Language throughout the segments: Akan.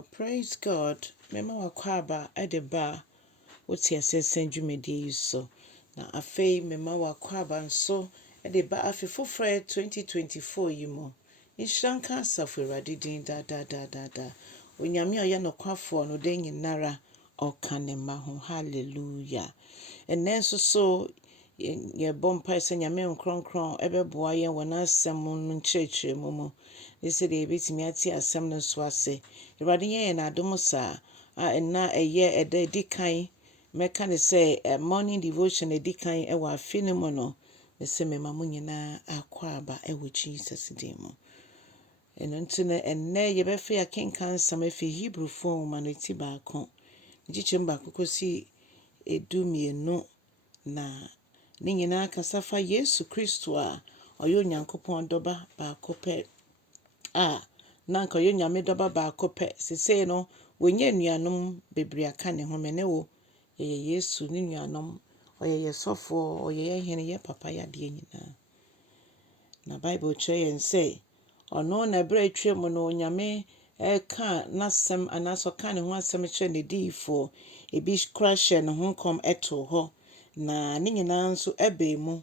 Oh, praise God. Mema wakwaba edeba woti asesen dwumedi yi so. Na afei mema wakwaba nso edeba afefofre 2024 yi mo. Inshranka asafo Awurade din da. Onyame oye no kwafo no de nyinara okanema ho. Hallelujah. Enenso so ye bompa se nyame nkronkron ebeboa ye wona asem no nkyerɛkyerɛ mu. Ese de ebetimi ati asem no so ase. Awurade ye na adom sa na eye edi kan meka ne say morning devotion edi kan e wa afini mu no. Ese mema mu nyina akwaba e wo Jesus din mu. Eno ntine enne ye befe ya kenkan sam efi Hebrew form manoti baako. Njichemba kokosi edumienu na ne nyina kasafa Yesu Kristo a oyo Onyankopɔn doba baako pɛ na nka oyo Nyame doba baako pɛ sesei no wonye nuanom bebre aka ne ho mene wo ye Yesu ne nuanom oye sofo oye hene ye papa ya de nyina na Bible kyerɛ yɛn sɛ ono na bra atwa mu no Nyame ka nasɛm anaso ka ne ho asɛm kyerɛ ne diifo ebi kra hyɛ ne ho kom ɛto hɔ na ne nyina nso ebe mu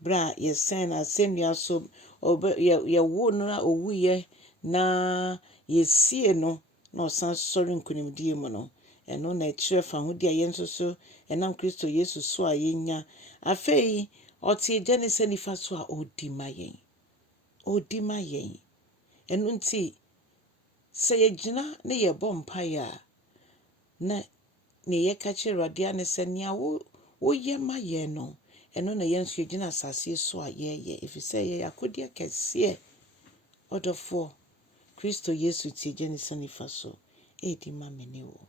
bra yɛsɛn na asɛnnua so yɛwo no na owuye na yɛsie no na ɔsan sɔre nkunimdie mu no ɛno na ɛkyerɛ fa ho di a yɛnso so ɛnam Kristo Yesu so a yɛnya afei ɔte agya ne sɛ nifa so a odi ma yɛn ɛno nti sɛ yɛgyina ne yɛbɔ mpaeɛ a na ne yɛka kyerɛ Awurade ne sɛ nea woyɛ ma yɛn no ɛno na yɛn so yɛgyina asase so a yɛyɛ efisɛ yɛ akodi akɛseɛ ɔdɔfoɔ Kristo Yesu tie agya ne sɛ nifa so edi ma mene wo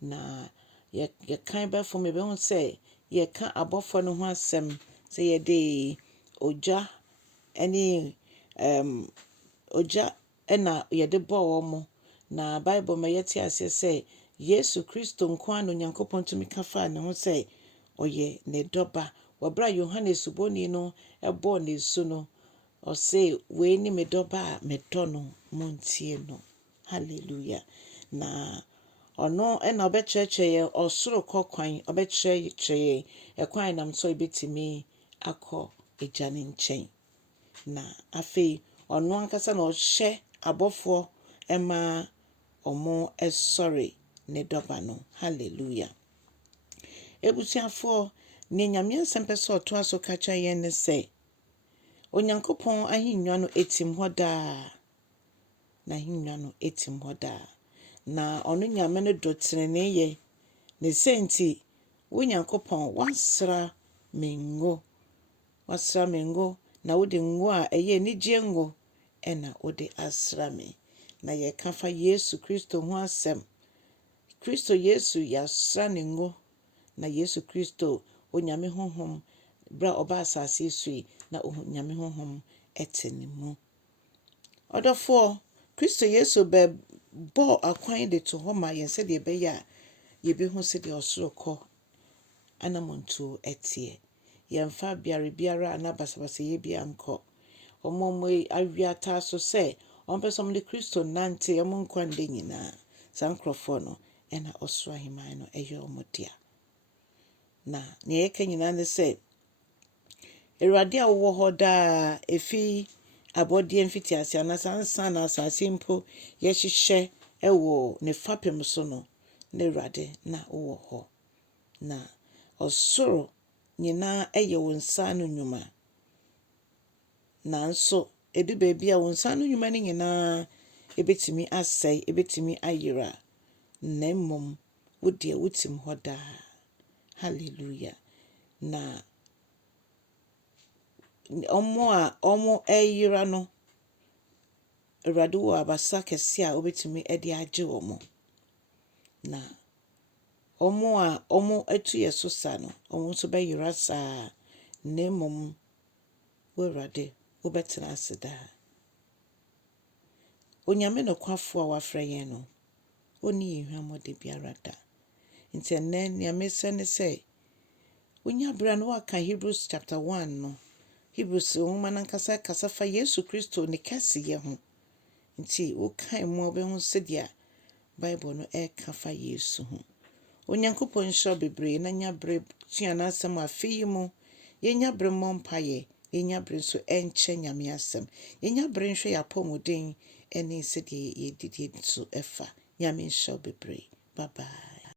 na yɛkan bɛfo me bɛhu sɛ yɛka abɔfo no ho asɛm sɛ yɛde ogya ɛna yɛde bɔɔ mo na Bible ma yɛte ase sɛ Yesu Kristo nko ano Onyankopɔn tumi ka fa ne ho sɛ oye ne dɔba wabra Yohanes suboni no ɛbɔɔ ne su no ɔse wei ni me dɔba a medɔ no montie no. Hallelujah. Na ɔno ɛna ɔbɛkyerɛkyerɛ yɛn ɔsoro kɔ kwan ɔbɛkyerɛkyerɛ yɛn ɛkwan nam so ebetimi akɔ agya ne nkyɛn na afei ɔno ankasa na ɔhyɛ abɔfoɔ ɛma ɔmo ɛsɔre ne dɔba no. Hallelujah. Ebusuafoɔ ne Nyame asɛm pɛ sɛ ɔto aso ka kyerɛ yɛn ne sɛ Onyankopɔn ahennwa no etim hɔ daa na ahennwa no etim hɔ daa na ɔno Nyame no dɔ trenee ne senti Onyankopɔn wasra mengo na wode ngo a ɛyɛ nigye ngo ɛna wode asra me na yɛka fa Yesu Kristo ho asɛm Kristo Yesu yasra ne ngo na Yesu Kristo Onyame honhom bra oba asase sui na Onyame honhom ɛte ne mu ɔdɔfoɔ Kristo Yesu bɔ akwan de to hɔ ma yɛn sɛ de bɛyɛ a yɛbɛhu sɛ de ɔsoro kɔ anamontuo ɛteɛ yɛmfa biara na basabasa yɛ bia nkɔ ɔmɔ awiata so sɛ ɔmpɛ sɛ ɔmo de Kristo nante ɔmo nkwande nyinaa saa nkrɔfoɔ no ɛna ɔsoro aheman no ɛyɛ ɔmo dea na ne yɛka nyinaa ne sɛ Awurade a wowɔ hɔ daa efi abɔdeɛ mfitiase anasa ansa na asase mpo yɛhyehyɛ ɛwɔ ne fapem so no na Awurade na wowɔ hɔ na ɔsoro nyinaa ɛyɛ wo nsa no nnwuma nanso edu baabi a wo nsa no nnwuma no nyinaa ebetimi asɛe ebetimi ayera na mmom wo deɛ wotim hɔ daa. Hallelujah. Na ɔmo ɛyera no Awurade wɔ abasa kɛse a obetimi ɛde agye ɔmo na ɔmo atu yɛ so sa no ɔmo nso bɛyera saa na mmom wo Awurade wobɛtena ase daa. Onyame no kwafo a wafrɛ yɛn no oni yɛhwamɔde biara da nti ɛnnɛ Nyame sɛ ne sɛ wonya bra no waka Hebrews chapter 1 no Hebrews nwoma nankasa kasafa Yesu Kristo ne kɛseyɛ ho nti wokan mu obɛhu sɛdia Bible no ɛka fa Yesu ho. Onyankopɔn nhyira bebree na nya bre tua n'asɛm afei yi mu. Yenya bre mmɔ mpaeɛ, yenya bre nso ɛnkyɛ Nyame asɛm. Yenya bre nhwɛ yɛapɔmuden ɛne sɛdeɛ yɛdidi nso ɛfa. Nyame nhyira bebree. Bye bye.